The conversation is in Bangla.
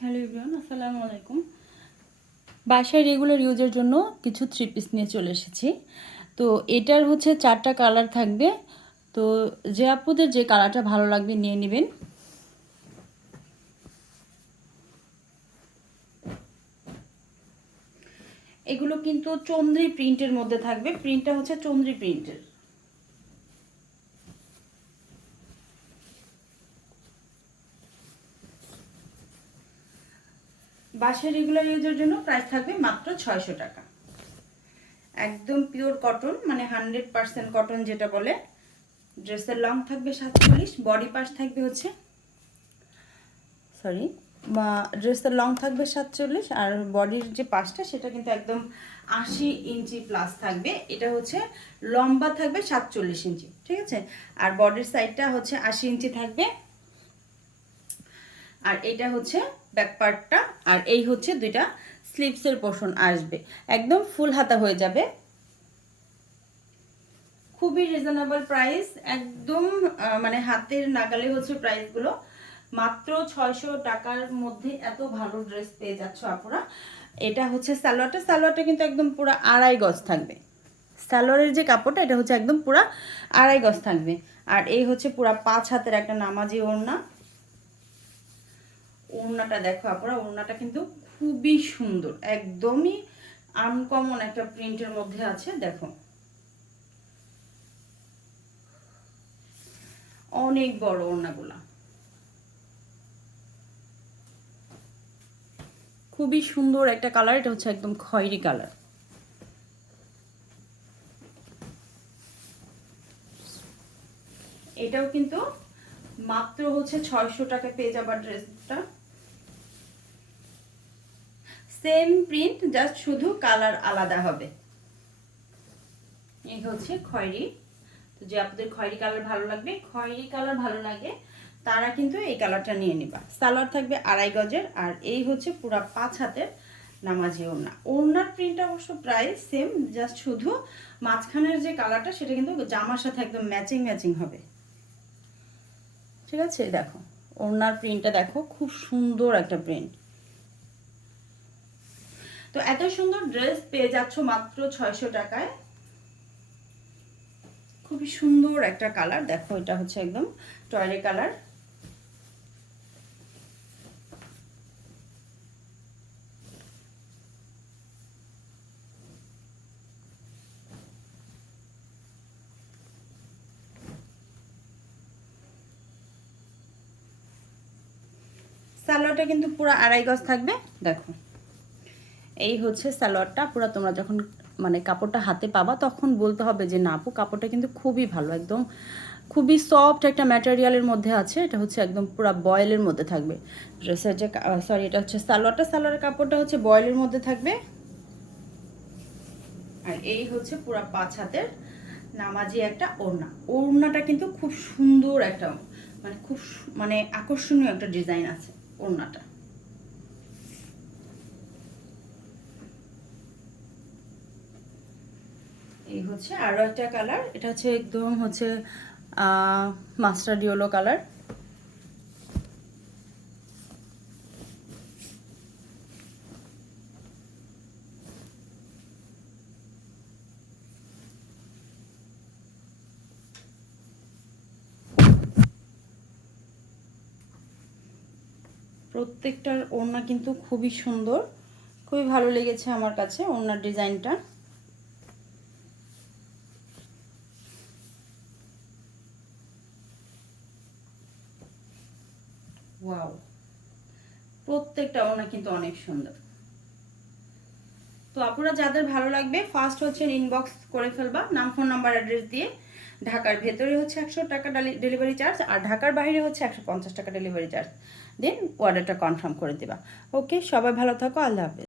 হ্যালো এভরিওয়ান, আসসালামু আলাইকুম। বাসায় রেগুলার ইউজের জন্য কিছু থ্রি পিস নিয়ে চলে এসেছি। তো এটার হচ্ছে 4টা কালার থাকবে। তো যে আপুদের যে কালারটা ভালো লাগবে নিয়ে নেবেন। এগুলো কিন্তু চন্দ্রি প্রিন্টের মধ্যে থাকবে। প্রিন্টটা হচ্ছে চন্দ্রি প্রিন্টের। বাসায় রেগুলার ইউজের জন্য প্রাইস থাকবে মাত্র 600 টাকা। একদম পিওর কটন, মানে 100% কটন যেটা বলে। ড্রেসের লং থাকবে 47, বডি পার্ট থাকবে হচ্ছে ড্রেসের লং থাকবে 47 আর বডির যে পাশটা সেটা কিন্তু একদম 80 ইঞ্চি প্লাস থাকবে। এটা হচ্ছে লম্বা থাকবে 47 ইঞ্চি, ঠিক আছে। আর বডির সাইডটা হচ্ছে 80 ইঞ্চি থাকবে। আর এটা হচ্ছে ব্যাক পার্টটা, আর এই হচ্ছে দুইটা স্লিভসের পোর্শন আসবে। একদম ফুল হাতা হয়ে যাবে। খুবই রিজনেবল প্রাইস, একদম মানে হাতের নাগালে হচ্ছে প্রাইসগুলো। মাত্র 600 টাকার মধ্যে এত ভালো ড্রেস পেয়ে যাচ্ছ আপুরা। এটা হচ্ছে সালোয়ারটা কিন্তু একদম পুরো আড়াই গজ থাকবে। সালোয়ারের যে কাপড়টা এটা হচ্ছে একদম পুরো আড়াই গজ থাকবে। আর এই হচ্ছে পুরো 5 হাতের একটা নামাজি ওড়না। ওড়নাটা দেখো আপুরা, ওড়নাটা কিন্তু খুবই সুন্দর, একদমই আনকমন একটা প্রিন্টের মধ্যে আছে। দেখো অনেক বড় ওড়নাগুলা, খুবই সুন্দর একটা কালার। এটা হচ্ছে একদম খয়েরি কালার। এটাও কিন্তু মাত্র হচ্ছে 600 টাকা পেয়ে যাবার ড্রেসটা। সেম প্রিন্ট, জাস্ট শুধু কালার আলাদা হবে। এই হচ্ছে খয়েরি। তো যে আপনাদের খয়েরি কালার ভালো লাগবে, খয়েরি কালার ভালো লাগে, তারা কিন্তু এই কালারটা নিয়ে নিবা। সালোয়ার থাকবে আড়াই গজের, আর এই হচ্ছে পুরো 5 হাতের নামাজি ওড়না। ওড়নার প্রিন্টটা অবশ্য প্রায় সেম, জাস্ট শুধু মাঝখানের যে কালারটা সেটা কিন্তু জামার সাথে একদম ম্যাচিং ম্যাচিং হবে, ঠিক আছে। দেখো ওড়নার প্রিন্টটা দেখো, খুব সুন্দর একটা প্রিন্ট। তো এত সুন্দর ড্রেস পেয়ে যাচ্ছ মাত্র 600 টাকায়। খুবই সুন্দর একটা কালার। দেখো এটা হচ্ছে একদম টয়লেট কালার। সালোয়ারটা কিন্তু পুরো আড়াই গজ থাকবে। দেখো এই হচ্ছে সালোয়ারটা। পুরো তোমরা যখন মানে কাপড়টা হাতে পাবা তখন বলতে হবে যে না আপু কাপড়টা কিন্তু খুবই ভালো, একদম খুবই সফট একটা ম্যাটেরিয়ালের মধ্যে আছে। এটা হচ্ছে একদম পুরো বয়েলের মধ্যে থাকবে ড্রেসের যে এটা হচ্ছে সালোয়ারের কাপড়টা হচ্ছে বয়েলের মধ্যে থাকবে। আর এই হচ্ছে পুরো 5 হাতের নামাজি একটা ওড়না। ওড়নাটা কিন্তু খুব সুন্দর একটা, মানে খুব মানে আকর্ষণীয় একটা ডিজাইন আছে ওড়নাটা। এই হচ্ছে আরো একটা কালার। এটা হচ্ছে একদম হচ্ছে মাস্টার্ড ইয়েলো কালার। প্রত্যেকটার ওড়না কিন্তু খুবই সুন্দর, খুবই ভালো লেগেছে আমার কাছে ওড়নার ডিজাইনটা। ওয়াও, প্রত্যেকটা ওড়না কিন্তু অনেক সুন্দর। তো আপনারা যাদের ভালো লাগবে ফার্স্ট হচ্ছে ইনবক্স করে ফেলবা নাম, ফোন নাম্বার, অ্যাড্রেস দিয়ে। ঢাকার ভেতরে হচ্ছে 100 টাকা ডেলিভারি চার্জ, আর ঢাকার বাইরে হচ্ছে 150 টাকা ডেলিভারি চার্জ। দেন অর্ডারটা কনফার্ম করে দিবা। ওকে, সবাই ভালো থাকো, আল্লাহ হাফেজ।